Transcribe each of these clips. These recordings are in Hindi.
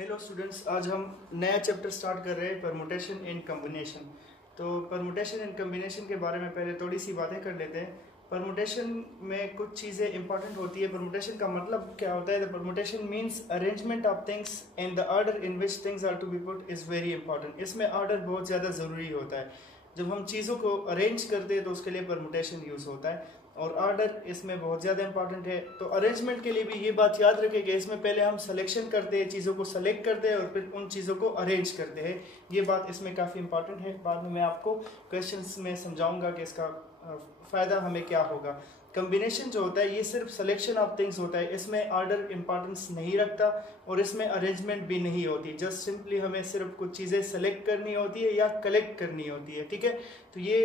हेलो स्टूडेंट्स, आज हम नया चैप्टर स्टार्ट कर रहे हैं परमुटेशन एंड कम्बिनेशन। तो परमुटेशन एंड कम्बिनेशन के बारे में पहले थोड़ी सी बातें कर लेते हैं। परमुटेशन में कुछ चीज़ें इंपॉर्टेंट होती है। परमुटेशन का मतलब क्या होता है? The permutation means arrangement of things and the order in which things are to be put is very important. इसमें ऑर्डर बहुत ज़्यादा ज़रूरी होता है। जब हम चीज़ों को अरेंज करते हैं तो उसके लिए परमुटेशन यूज़ होता है और ऑर्डर इसमें बहुत ज़्यादा इंपॉर्टेंट है। तो अरेंजमेंट के लिए भी ये बात याद रखें कि इसमें पहले हम सिलेक्शन करते हैं, चीज़ों को सेलेक्ट करते हैं और फिर उन चीज़ों को अरेंज करते हैं। ये बात इसमें काफ़ी इंपॉर्टेंट है। बाद में मैं आपको क्वेश्चंस में समझाऊंगा कि इसका फ़ायदा हमें क्या होगा। कम्बिनेशन जो होता है ये सिर्फ सिलेक्शन ऑफ थिंग्स होता है, इसमें ऑर्डर इंपॉर्टेंस नहीं रखता और इसमें अरेंजमेंट भी नहीं होती। जस्ट सिंपली हमें सिर्फ कुछ चीज़ें सेलेक्ट करनी होती है या कलेक्ट करनी होती है, ठीक है। तो ये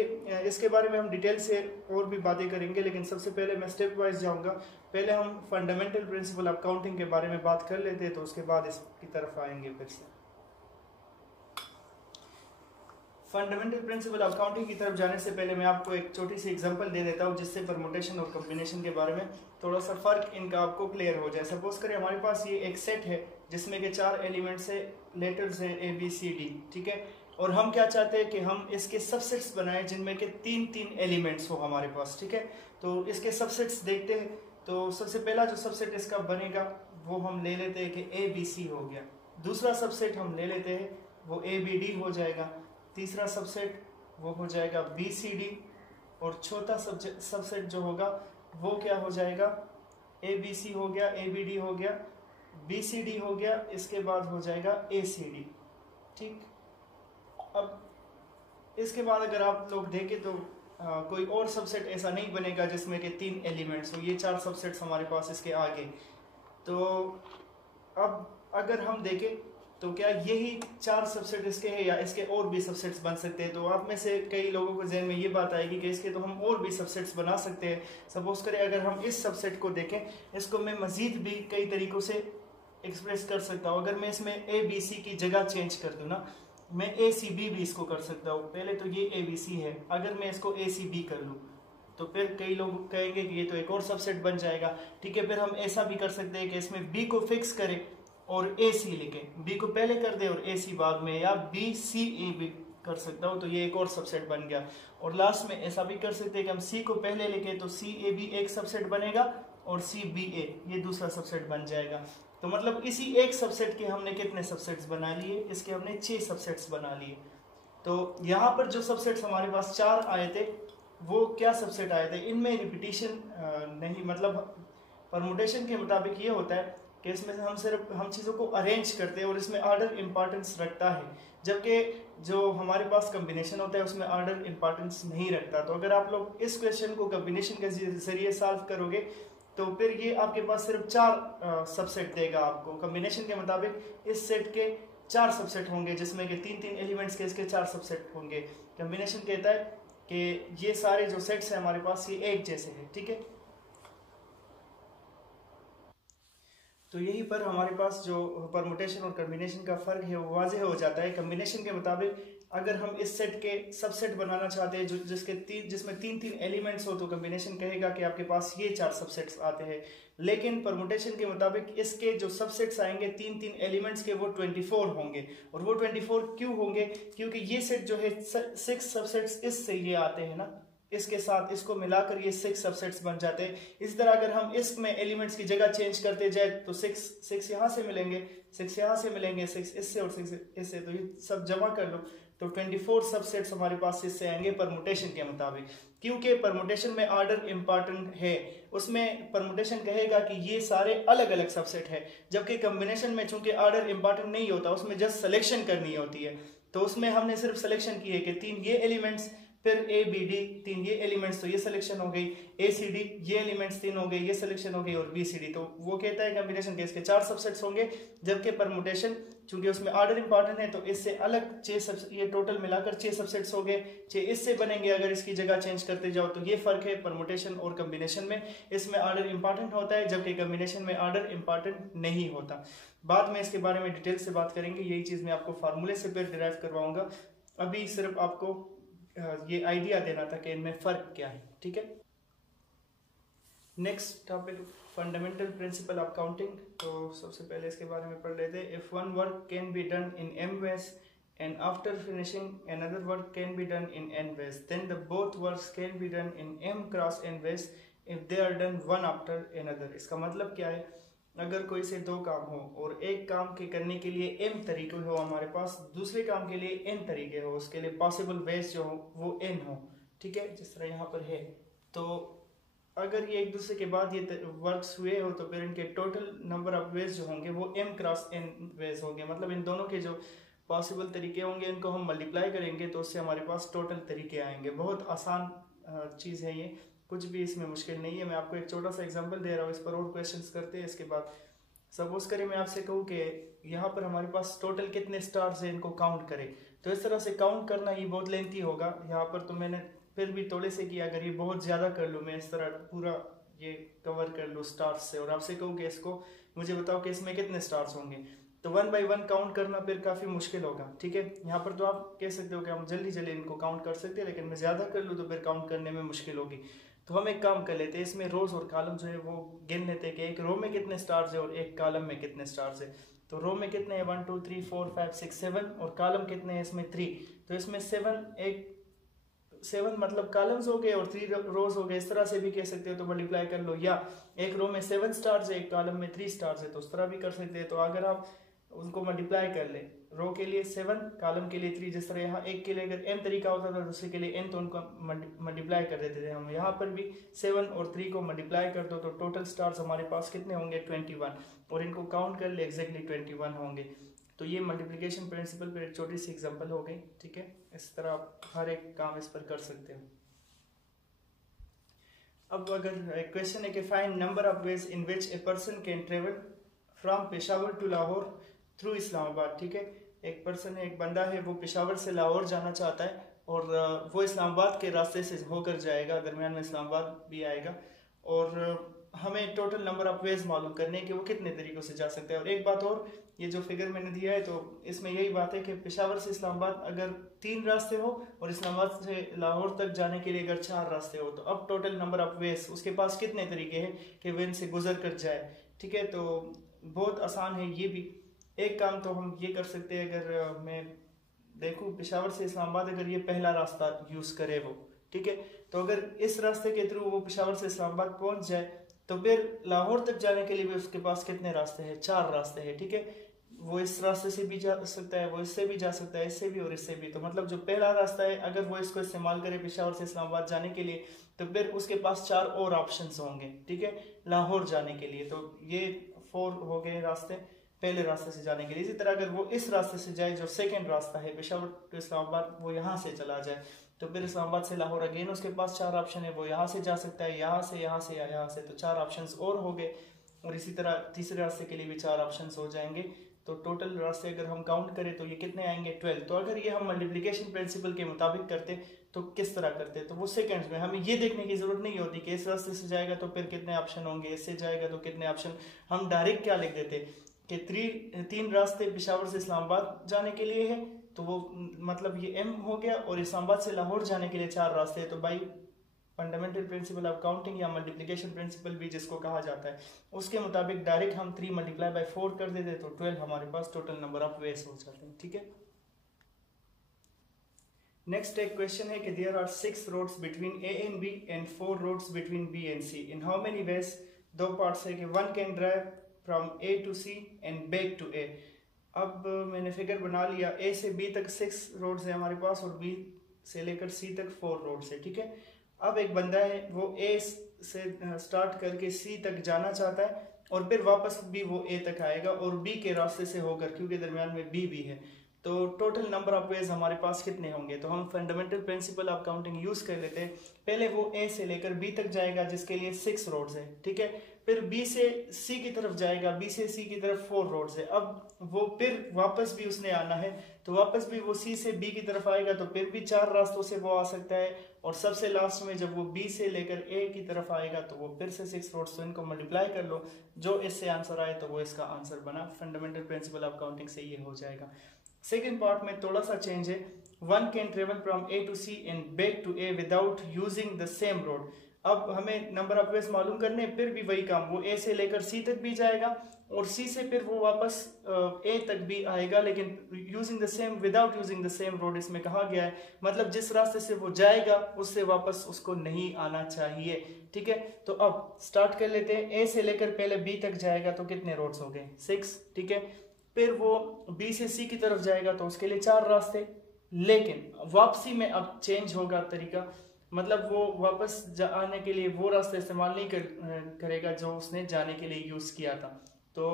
इसके बारे में हम डिटेल से और भी बातें करेंगे, लेकिन सबसे पहले मैं स्टेप वाइज जाऊंगा। पहले हम फंडामेंटल प्रिंसिपल ऑफ काउंटिंग के बारे में बात कर लेते हैं, तो उसके बाद इसकी तरफ आएंगे फिर से। फंडामेंटल प्रिंसिपल ऑफ काउंटिंग की तरफ जाने से पहले मैं आपको एक छोटी सी एग्जांपल दे देता हूँ, जिससे परमुटेशन और कॉम्बिनेशन के बारे में थोड़ा सा फर्क इनका आपको क्लियर हो जाए। सपोज करें हमारे पास ये एक सेट है जिसमें के 4 एलिमेंट्स है, लेटर्स है ABCD, ठीक है। और हम क्या चाहते हैं कि हम इसके सबसेट्स बनाएं जिनमें के 3-3 एलिमेंट्स हो हमारे पास, ठीक है। तो इसके सबसेट्स देखते हैं। तो सबसे पहला जो सबसेट इसका बनेगा वो हम ले लेते हैं कि ABC हो गया। दूसरा सबसेट हम ले लेते हैं वो ABD हो जाएगा। तीसरा सबसेट वो हो जाएगा BCD और चौथा सबसेट जो होगा वो क्या हो जाएगा? ABC हो गया, ABD हो गया, BCD हो गया, इसके बाद हो जाएगा ACD, ठीक। अब इसके बाद अगर आप लोग देखें तो कोई और सबसेट ऐसा नहीं बनेगा जिसमें के 3 एलिमेंट्स हो। ये 4 सबसेट्स हमारे पास इसके आगे। तो अब अगर हम देखें तो क्या यही 4 सबसेट इसके हैं या इसके और भी सबसेट्स बन सकते हैं? तो आप में से कई लोगों के जहन में ये बात आएगी कि इसके तो हम और भी सबसेट्स बना सकते हैं। सपोज करें अगर हम इस सबसेट को देखें, इसको मैं मजीद भी कई तरीकों से एक्सप्रेस कर सकता हूँ। अगर मैं इसमें ABC की जगह चेंज कर दूँ ना, मैं ACB भी इसको कर सकता हूँ। पहले तो ये ABC है, अगर मैं इसको ACB कर लूँ तो फिर कई लोग कहेंगे कि ये तो एक और सबसेट बन जाएगा, ठीक है। फिर हम ऐसा भी कर सकते हैं कि इसमें B को फिक्स करें और AC लिखें, B को पहले कर दे और AC बाद में, या BCA भी कर सकता हूँ, तो ये एक और सबसेट बन गया। और लास्ट में ऐसा भी कर सकते हैं कि हम C को पहले लिखें तो CAB एक सबसेट बनेगा और CBA ये दूसरा सबसेट बन जाएगा। तो मतलब इसी एक सबसेट के हमने कितने सबसेट्स बना लिए? इसके हमने 6 सबसेट्स बना लिए। तो यहाँ पर जो सबसेट्स हमारे पास 4 आए थे वो क्या सबसेट आए थे? इनमें रिपीटिशन नहीं, मतलब परमुटेशन के मुताबिक ये होता है कि इसमें हम चीज़ों को अरेंज करते हैं और इसमें ऑर्डर इंपॉर्टेंस रखता है, जबकि जो हमारे पास कम्बिनेशन होता है उसमें ऑर्डर इंपॉर्टेंस नहीं रखता। तो अगर आप लोग इस क्वेश्चन को कम्बिनेशन के जरिए सॉल्व करोगे तो फिर ये आपके पास सिर्फ 4 सबसेट देगा आपको। कम्बिनेशन के मुताबिक इस सेट के 4 सबसेट होंगे जिसमें कि 3-3 एलिमेंट्स के इसके 4 सबसेट होंगे। कम्बिनेशन कहता है कि ये सारे जो सेट्स हैं हमारे पास ये एक जैसे हैं, ठीक है। तो यहीं पर हमारे पास जो परमुटेशन और कम्बिनेशन का फ़र्क है वो वाज़ेह हो जाता है। कम्बिनेशन के मुताबिक अगर हम इस सेट के सबसेट बनाना चाहते हैं जिसमें 3-3 एलिमेंट्स हो तो कम्बिनेशन कहेगा कि आपके पास ये 4 सबसेट्स आते हैं। लेकिन परमुटेशन के मुताबिक इसके जो सबसेट्स आएंगे 3-3 एलिमेंट्स के वो 24 होंगे। और वो 24 क्यों होंगे? क्योंकि ये सेट जो है 6 सबसेट्स इससे ये आते हैं ना, इसके साथ इसको मिलाकर ये 6 सबसेट्स बन जाते हैं। इस तरह अगर हम इसमें एलिमेंट्स की जगह चेंज करते जाए तो 6 यहाँ से मिलेंगे, 6 यहाँ से मिलेंगे, 6 इससे और 6 इससे, तो ये सब जमा कर लो तो 24 सबसेट्स हमारे पास इससे आएंगे परमुटेशन के मुताबिक। क्योंकि परमुटेशन में ऑर्डर इंपॉर्टेंट है, उसमें परमुटेशन कहेगा कि ये सारे अलग अलग सबसेट है, जबकि कम्बिनेशन में चूंकि ऑर्डर इंपॉर्टेंट नहीं होता, उसमें जस्ट सिलेक्शन करनी होती है। तो उसमें हमने सिर्फ सिलेक्शन की है कि 3 ये एलिमेंट्स, फिर ABD 3 ये एलिमेंट्स, तो ये सिलेक्शन हो गई, ACD ये एलिमेंट्स 3 हो गए, ये सिलेक्शन हो गई, और BCD। तो वो कहता है कम्बिनेशन के इसके 4 सबसेट्स होंगे, जबकि परमुटेशन चूंकि उसमें ऑर्डर इंपॉर्टेंट है तो इससे अलग 6 ये टोटल मिलाकर 6 सबसेट्स हो गए, 6 इससे बनेंगे अगर इसकी जगह चेंज करते जाओ। तो ये फर्क है परमुटेशन और कम्बिनेशन में। इसमें ऑर्डर इंपॉर्टेंट होता है जबकि कम्बिनेशन में ऑर्डर इंपॉर्टेंट नहीं होता। बाद में इसके बारे में डिटेल से बात करेंगे, यही चीज़ मैं आपको फार्मूले से फिर डिराइव करवाऊंगा। अभी सिर्फ आपको ये आइडिया देना था कि इनमें फ़र्क क्या है, ठीक है। Next topic fundamental principle of counting. तो सबसे पहले इसके बारे में पढ़ लेते हैं। If one work can be done in m ways and after finishing another work can be done in n ways, then the both works can be done in m cross n ways if they are done one after another। इसका मतलब क्या है, अगर कोई से दो काम हो और एक काम के करने के लिए m तरीके हो हमारे पास, दूसरे काम के लिए n तरीके हो, उसके लिए पॉसिबल वेज जो हो वो n हो, ठीक है, जिस तरह यहाँ पर है। तो अगर ये एक दूसरे के बाद ये वर्क्स हुए हो तो फिर इनके टोटल नंबर ऑफ वेज जो होंगे वो m क्रॉस n वेज होंगे। मतलब इन दोनों के जो पॉसिबल तरीके होंगे इनको हम मल्टीप्लाई करेंगे तो उससे हमारे पास टोटल तरीके आएंगे। बहुत आसान चीज़ है ये, कुछ भी इसमें मुश्किल नहीं है। मैं आपको एक छोटा सा एग्जांपल दे रहा हूँ, इस पर और क्वेश्चंस करते हैं। इसके बाद सपोज करें मैं आपसे कहूँ कि यहाँ पर हमारे पास टोटल कितने स्टार्स हैं, इनको काउंट करें। तो इस तरह से काउंट करना ये बहुत लेंथी होगा। यहाँ पर तो मैंने फिर भी थोड़े से किया, अगर ये बहुत ज़्यादा कर लूँ, मैं इस तरह पूरा ये कवर कर लूँ स्टार्स से और आपसे कहूँ कि इसको मुझे बताओ कि इसमें कितने स्टार्स होंगे, तो 1 by 1 काउंट करना फिर काफ़ी मुश्किल होगा, ठीक है। यहाँ पर तो आप कह सकते हो कि हम जल्दी जल्दी इनको काउंट कर सकते हैं, लेकिन मैं ज़्यादा कर लूँ तो फिर काउंट करने में मुश्किल होगी। तो हम एक काम कर लेते हैं, इसमें रोज और कॉलम जो है वो गिन लेते हैं कि एक रो में कितने स्टार्स है और एक कॉलम में कितने स्टार्स है। तो रो में कितने हैं 1 2 3 4 5 6 7 और कॉलम कितने हैं इसमें 3। तो इसमें 7 मतलब कॉलम्स हो गए और 3 रोज हो गए। इस तरह से भी कह सकते हो तो मल्टीप्लाई कर लो, या एक रो में 7 स्टार्स है एक कॉलम में 3 स्टार्स है, तो उस तरह भी कर सकते हैं। तो अगर आप उनको मल्टीप्लाई कर ले, रो के लिए 7 कॉलम के लिए 3, जिस तरह यहाँ एक के लिए अगर n तरीका होता था दूसरे के लिए n, तो उनको मल्टीप्लाई कर देते थे हम। यहाँ पर भी 7 और 3 को मल्टीप्लाई कर दो तो टोटल स्टार्स हमारे पास कितने होंगे 21, और इनको काउंट कर ले एग्जैक्टली 21 होंगे। तो ये मल्टीप्लिकेशन प्रिंसिपल पर एक छोटी सी एग्जांपल हो गई, ठीक है। इस तरह आप हर एक काम इस पर कर सकते हो। अब अगर क्वेश्चन है कि find number of ways in which a person can travel from Peshawar to Lahore through Islamabad, ठीक है। एक पर्सन है, एक बंदा है, वो पेशावर से लाहौर जाना चाहता है और वो इस्लामाबाद के रास्ते से होकर जाएगा, दरमियान में इस्लामाबाद भी आएगा, और हमें टोटल नंबर ऑफ वेज मालूम करने कि वो कितने तरीक़ों से जा सकता है। और एक बात और, ये जो फिगर मैंने दिया है तो इसमें यही बात है कि पेशावर से इस्लामाबाद अगर 3 रास्ते हो और इस्लामाबाद से लाहौर तक जाने के लिए अगर 4 रास्ते हो, तो अब टोटल नंबर ऑफ वेज उसके पास कितने तरीके हैं कि वो इनसे गुजर कर जाए, ठीक है। तो बहुत आसान है ये भी। एक काम तो हम ये कर सकते हैं, अगर मैं देखूँ पेशावर से इस्लामाबाद अगर ये पहला रास्ता यूज़ करे वो, ठीक है, तो अगर इस रास्ते के थ्रू वो पेशावर से इस्लामाबाद पहुंच जाए तो फिर लाहौर तक जाने के लिए भी उसके पास कितने रास्ते हैं 4 रास्ते हैं, ठीक है। वो इस रास्ते से भी जा सकता है, वो इससे भी जा सकता है, इससे भी और इससे भी। तो मतलब जो पहला रास्ता है अगर वो इसको इस्तेमाल करे पेशावर से इस्लामाबाद जाने के लिए तो फिर उसके पास 4 और ऑप्शंस होंगे, ठीक है, लाहौर जाने के लिए। तो ये 4 हो गए रास्ते पहले रास्ते से जाने के लिए। इसी तरह अगर वो इस रास्ते से जाए जो सेकंड रास्ता है पेशावर टू इस्लामाबाद, वो यहाँ से चला जाए तो फिर इस्लामाबाद से लाहौर अगेन उसके पास 4 ऑप्शन है, वो यहाँ से जा सकता है, यहाँ से या यहाँ से, तो 4 ऑप्शंस और हो गए। और इसी तरह तीसरे रास्ते के लिए भी 4 ऑप्शंस हो जाएंगे। तो टोटल रास्ते अगर हम काउंट करें तो ये कितने आएंगे 12। तो अगर ये हम मल्टीप्लिकेशन प्रिंसिपल के मुताबिक करते तो किस तरह करते, तो वो सेकंड्स में, हमें ये देखने की जरूरत नहीं होती कि इस रास्ते से जाएगा तो फिर कितने ऑप्शन होंगे, इससे जाएगा तो कितने ऑप्शन। हम डायरेक्ट क्या लिख देते कि 3 रास्ते पेशावर से इस्लामाबाद जाने के लिए है, तो वो मतलब ये m हो गया, और इस्लामाबाद से लाहौर जाने के लिए 4 रास्ते हैं। तो by fundamental principle of counting या मल्टीप्लिकेशन प्रिंसिपल भी जिसको कहा जाता है, उसके मुताबिक डायरेक्ट हम 3 मल्टीप्लाई बाय 4 कर देते तो 12 हमारे पास टोटल नंबर ऑफ वेज हो जाते हैं, ठीक है। नेक्स्ट एक क्वेश्चन है कि there are 6 roads between A and B and 4 roads between B and C, in how many ways. 2 parts है कि 1 can drive from A to C and back to A. अब मैंने फिगर बना लिया, ए से बी तक 6 रोड्स है हमारे पास और बी से लेकर सी तक 4 रोड्स है, ठीक है। अब एक बंदा है वो ए से स्टार्ट करके सी तक जाना चाहता है और फिर वापस भी वो ए तक आएगा और बी के रास्ते से होकर, क्योंकि दरमियान में बी भी है। तो टोटल नंबर ऑफ वेज हमारे पास कितने होंगे, तो हम fundamental principle of counting use कर लेते हैं। पहले वो ए से लेकर बी तक जाएगा जिसके लिए 6 रोड्स है, ठीक है। फिर बी से सी की तरफ जाएगा, बी से सी की तरफ 4 रोड्स है। अब वो फिर वापस भी उसने आना है, तो वापस भी वो सी से बी की तरफ आएगा तो फिर भी 4 रास्तों से वो आ सकता है। और सबसे लास्ट में जब वो बी से लेकर ए की तरफ आएगा तो वो फिर से 6 रोड्स। तो इनको मल्टीप्लाई कर लो, जो इससे आंसर आए तो वो इसका आंसर बना। फंडामेंटल प्रिंसिपल ऑफ काउंटिंग से ये हो जाएगा। सेकेंड पार्ट में थोड़ा सा चेंज है, 1 can travel from A to C and back to A without using the same road. अब हमें नंबर ऑफ वेज मालूम करने, फिर भी वही काम, वो ए से लेकर सी तक भी जाएगा और सी से फिर वो वापस ए तक भी आएगा, लेकिन using the same without using the same road इसमें कहा गया है, मतलब जिस रास्ते से वो जाएगा उससे वापस उसको नहीं आना चाहिए। ठीक है, तो अब स्टार्ट कर लेते हैं। ए से लेकर पहले बी तक जाएगा तो कितने रोड्स हो गए? 6। ठीक है, फिर वो बी से सी की तरफ जाएगा तो उसके लिए 4 रास्ते, लेकिन वापसी में अब चेंज होगा तरीका, मतलब वो वापस आने के लिए वो रास्ता इस्तेमाल नहीं करेगा जो उसने जाने के लिए यूज किया था। तो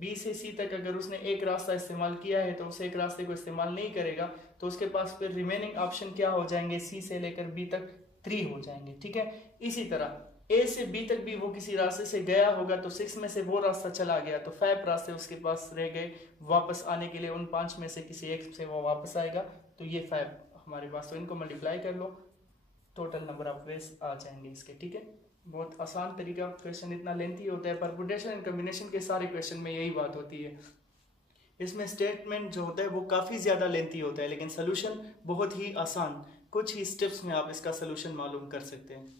बी से सी तक अगर उसने एक रास्ता इस्तेमाल किया है तो उस एक रास्ते को इस्तेमाल नहीं करेगा, तो उसके पास फिर रिमेनिंग ऑप्शन क्या हो जाएंगे? सी से लेकर बी तक 3 हो जाएंगे। ठीक है, इसी तरह ए से बी तक भी वो किसी रास्ते से गया होगा तो 6 में से वो रास्ता चला गया तो 5 रास्ते उसके पास रह गए वापस आने के लिए, उन 5 में से किसी एक से वो वापस आएगा, तो ये 5 हमारे पास, तो इनको मल्टीप्लाई कर लो, टोटल नंबर ऑफ वेज आ जाएंगे इसके। ठीक है, बहुत आसान तरीका, क्वेश्चन इतना लेंथी होता है, परम्यूटेशन एंड कॉम्बिनेशन के सारे क्वेश्चन में यही बात होती है। इसमें स्टेटमेंट जो होता है वो काफ़ी ज़्यादा लेंथी होता है, लेकिन सोल्यूशन बहुत ही आसान, कुछ ही स्टेप्स में आप इसका सोल्यूशन मालूम कर सकते हैं।